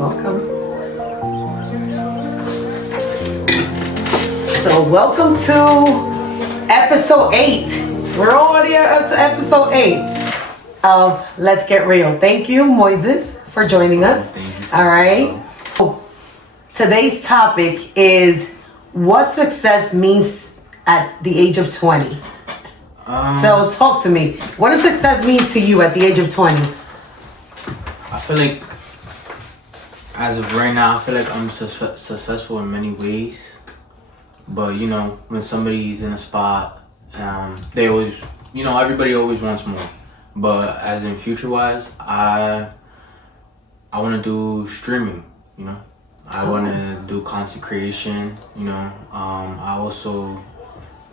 Welcome. So welcome to episode 8. We're already up to episode 8 of Let's Get Real. Thank you, Moises, for joining us. All right. So today's topic is what success means at the age of 20. So talk to me. What does success mean to you at the age of 20? I feel like, as of right now, I feel like I'm successful in many ways. But, you know, when somebody's in a spot, they always, you know, everybody always wants more. But as in future-wise, I want to do streaming, you know. I want to do content creation, you know. I also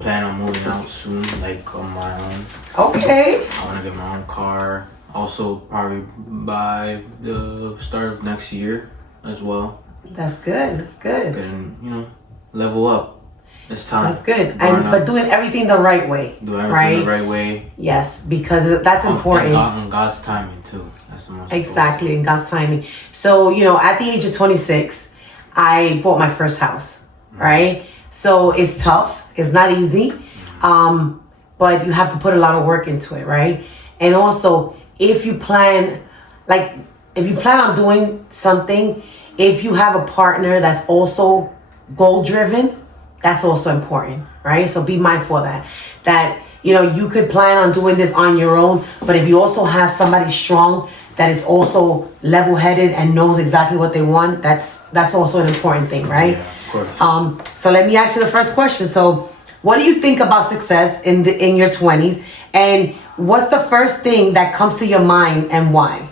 plan on moving out soon, like on my own. Okay. I want to get my own car. Also, probably by the start of next year as well. That's good. That's good. And, you know, level up. It's time. That's good. But doing everything the right way. Do everything the right way. Yes, because that's important. And God's timing too. That's the most Exactly, in God's timing. So, you know, at the age of 26, I bought my first house, right? So it's tough. It's not easy. But you have to put a lot of work into it, right? And also, if you plan on doing something, if you have a partner that's also goal driven, that's also important, right? So be mindful of that, you know, you could plan on doing this on your own, but if you also have somebody strong that is also level headed and knows exactly what they want, that's also an important thing, right? Yeah, of course. So let me ask you the first question. So what do you think about success in your 20s? And what's the first thing that comes to your mind and why?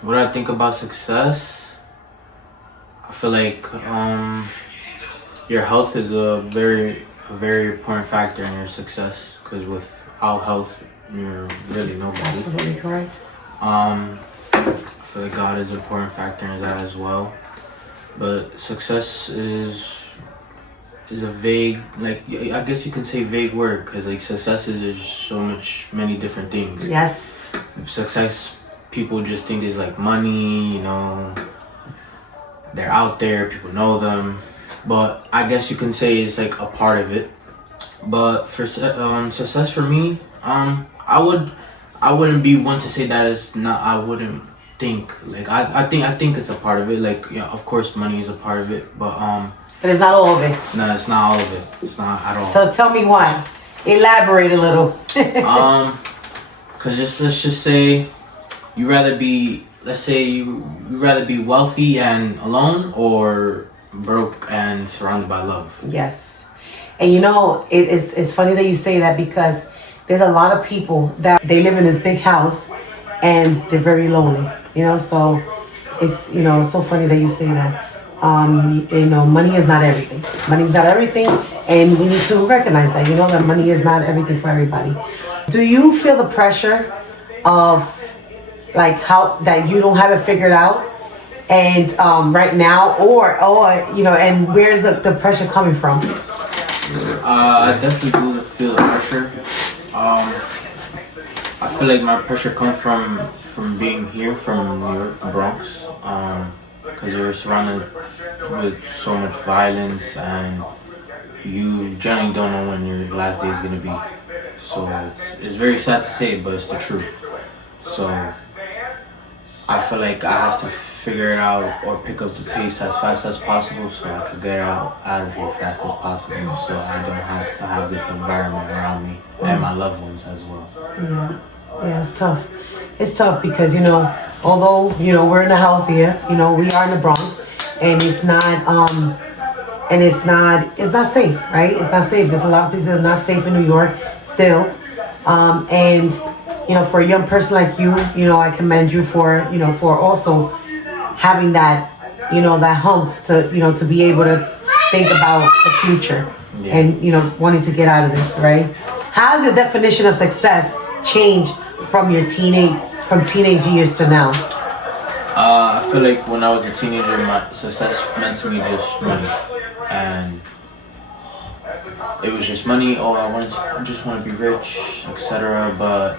What do I think about success? I feel like your health is a very important factor in your success, because without health, you're really nobody. Absolutely correct. I feel like God is an important factor in that as well. But success is a vague, like, I guess you can say vague word, because like success is just many different things. Yes. Success, people just think is like money, you know, they're out there, people know them. But I guess you can say it's like a part of it. But for success for me, I wouldn't be one to say that it's not. I wouldn't think like I think it's a part of it. Like, yeah, of course money is a part of it, but it's not all of it. No, it's not all of it. It's not at all. So tell me why. Elaborate a little. Cause let's just say you rather be wealthy and alone, or broke and surrounded by love. Yes. And you know, it's funny that you say that, because there's a lot of people that they live in this big house and they're very lonely, you know, so it's, you know, so funny that you say that. You know, money is not everything. Money is not everything, and we need to recognize that, you know, that money is not everything for everybody. Do you feel the pressure of like how that you don't have it figured out and right now, or you know, and where's the pressure coming from? I definitely do feel the pressure. I feel like my pressure comes from being here, from New York, Bronx, because you're surrounded with so much violence, and you generally don't know when your last day is gonna be. So it's very sad to say, but it's the truth. So I feel like I have to figure it out or pick up the pace as fast as possible, so I can get out of here fast as possible, so I don't have to have this environment around me and my loved ones as well. Yeah, it's tough. It's tough because, you know, although, you know, we're in the house here, you know, we are in the Bronx, and it's not safe, right? It's not safe. There's a lot of places that are not safe in New York still. And, you know, for a young person like you know, I commend you for also having that, you know, that hump to, you know, to be able to think about the future and, you know, wanting to get out of this, right? How's your definition of success changed from teenage years to now? I feel like when I was a teenager, my success meant to me just money, and it was just money. Oh, I just want to be rich, etc. But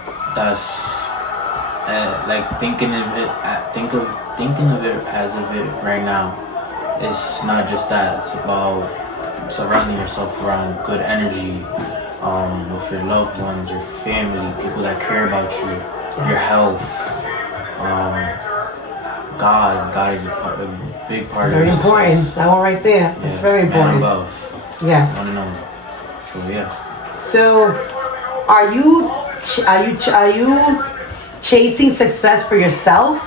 like thinking of it, thinking of it as of it right now. It's not just that. It's about surrounding yourself around good energy, with your loved ones, your family, people that care about you, your health. God is a big part Very of your important. success. That one right there. It's Yeah, very important. And love. Yes. One and only. So yeah. So, are you chasing success for yourself,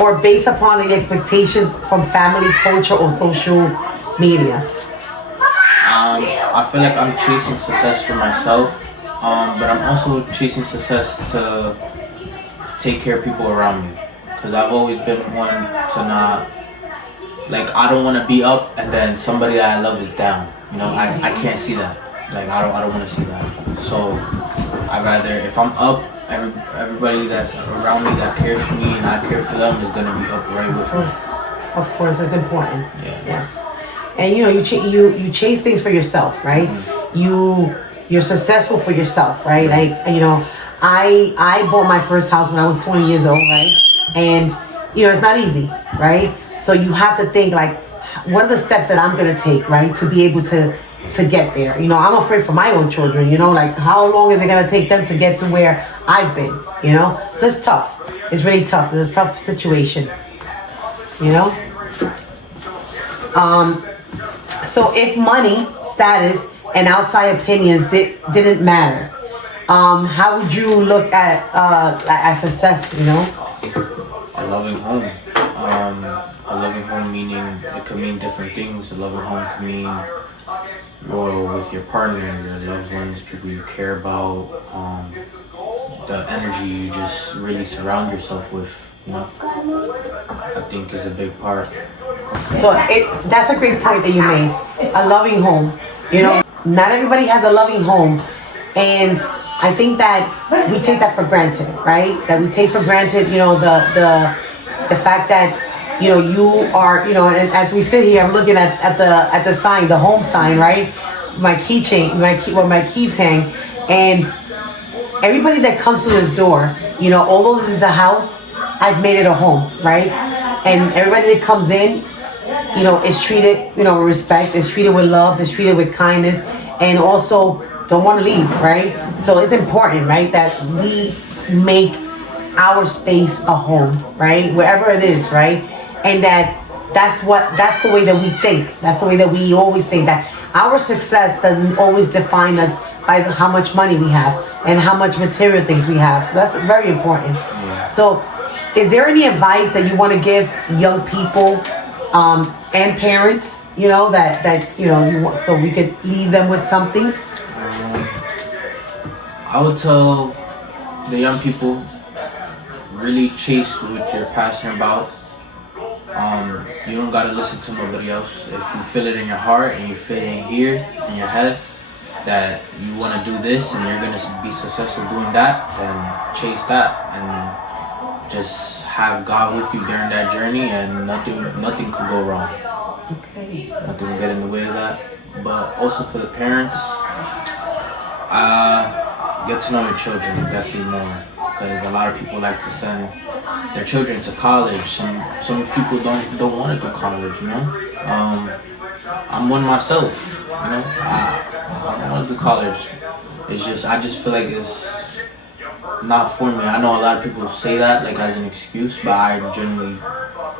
or based upon the expectations from family, culture, or social media? I feel like I'm chasing success for myself, but I'm also chasing success to take care of people around me. Because I've always been one to not, like, I don't want to be up and then somebody that I love is down. You know, I can't see that. Like, I don't want to see that. So I'd rather, if I'm up, everybody that's around me that cares for me and I care for them is going to be up right with me. Of course, it's important. Yeah. Yes. And you know, you chase things for yourself, right? You're successful for yourself, right? Like, you know, I bought my first house when I was 20 years old, right? And you know, it's not easy, right? So you have to think like, what are the steps that I'm gonna take, right, to be able to get there? You know, I'm afraid for my own children. You know, like how long is it gonna take them to get to where I've been? You know, so it's tough. It's really tough. It's a tough situation. You know. So if money, status, and outside opinions didn't matter, how would you look at success? You know. A loving home. A loving home meaning it could mean different things. A loving home could mean you're with your partner, your loved ones, people you care about, the energy you just really surround yourself with. You know, I think is a big part. So that's a great point that you made. A loving home. You know, not everybody has a loving home, and I think that we take that for granted, right? That we take for granted, you know, the fact that, you know, you are, you know, and as we sit here, I'm looking at the sign, the home sign, right? My keychain, where my keys hang, and everybody that comes to this door, you know, although this is a house, I've made it a home, right? And everybody that comes in, you know, is treated, you know, with respect, is treated with love, is treated with kindness, and also don't want to leave, right? So it's important, right, that we make our space a home, right? Wherever it is, right? And that's the way that we think. That's the way that we always think, that our success doesn't always define us by how much money we have and how much material things we have. That's very important. So is there any advice that you want to give young people and parents, you know, that you know, so we could leave them with something? I would tell the young people, really chase what you're passionate about. You don't gotta listen to nobody else. If you feel it in your heart and you feel it in here, in your head, that you wanna do this and you're gonna be successful doing that, then chase that and just have God with you during that journey, and nothing could go wrong. Okay. Nothing will get in the way of that. But also for the parents, get to know your children definitely more, because a lot of people like to send their children to college. Some people don't want to do college, you know. I'm one myself, you know. I don't want to do college. I just feel like it's not for me. I know a lot of people say that like as an excuse, but I don't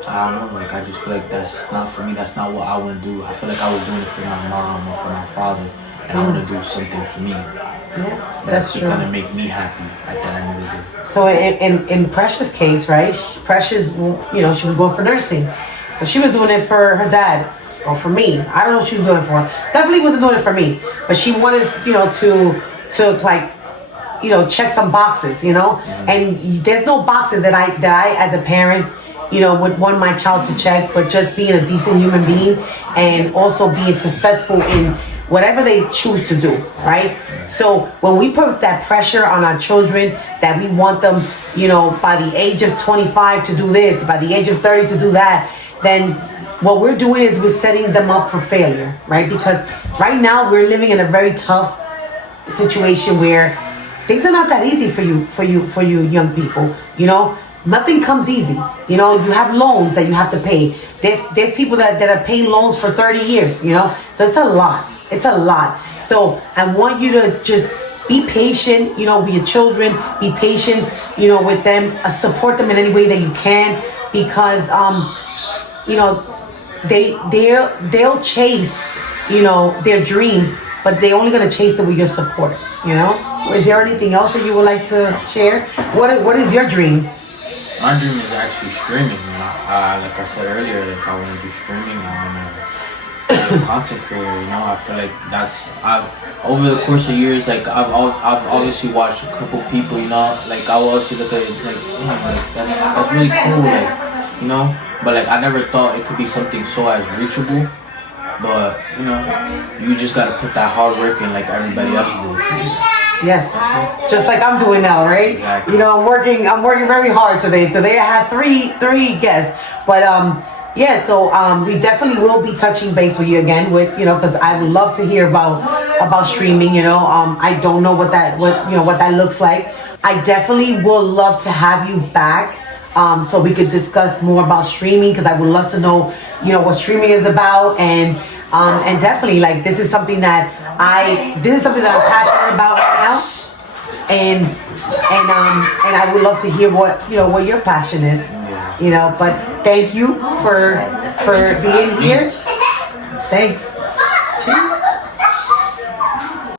know, like I just feel like that's not for me. That's not what I want to do. I feel like I was doing it for my mom or for my father, and I want to do something for me. Yeah, That's true. gonna make me happy at the end of the day. So in Precious' case, right? Precious, you know, she was going for nursing, so she was doing it for her dad or for me. I don't know what she was doing it for. Definitely wasn't doing it for me, but she wanted, you know, to like, you know, check some boxes, you know. Mm-hmm. And there's no boxes that I as a parent, you know, would want my child to check, but just being a decent human being and also being successful in whatever they choose to do, right? So when we put that pressure on our children that we want them, you know, by the age of 25 to do this, by the age of 30 to do that, then what we're doing is we're setting them up for failure, right? Because right now we're living in a very tough situation where things are not that easy for you young people, you know. nothing comes easy. You know, you have loans that you have to pay. There's people that are paying loans for 30 years, you know? So it's a lot. It's a lot. So I want you to just be patient, you know, with your children. Be patient, you know, with them. Support them in any way that you can, because, you know, they'll chase, you know, their dreams, but they're only gonna chase it with your support. You know. Is there anything else that you would like to share? What is your dream? My dream is actually streaming. You know? Like I said earlier, like I want to do streaming. I want to be a content creator. You know, I feel like over the course of years, like I've obviously watched a couple people. You know, like I will also look at it like, damn, like that's really cool. Like, you know, but like I never thought it could be something so as reachable. But you know, you just gotta put that hard work in, like everybody else does. Yes, just like I'm doing now, right? Exactly. You know, I'm working very hard today. Today I had three guests, but yeah. So we definitely will be touching base with you again, with, you know, because I would love to hear about streaming. You know, I don't know what that looks like. I definitely will love to have you back. So we could discuss more about streaming, because I would love to know, you know, what streaming is about, and definitely, like, this is something that I'm passionate about right now, and I would love to hear what your passion is, you know. But thank you for being here. Thanks. Cheers.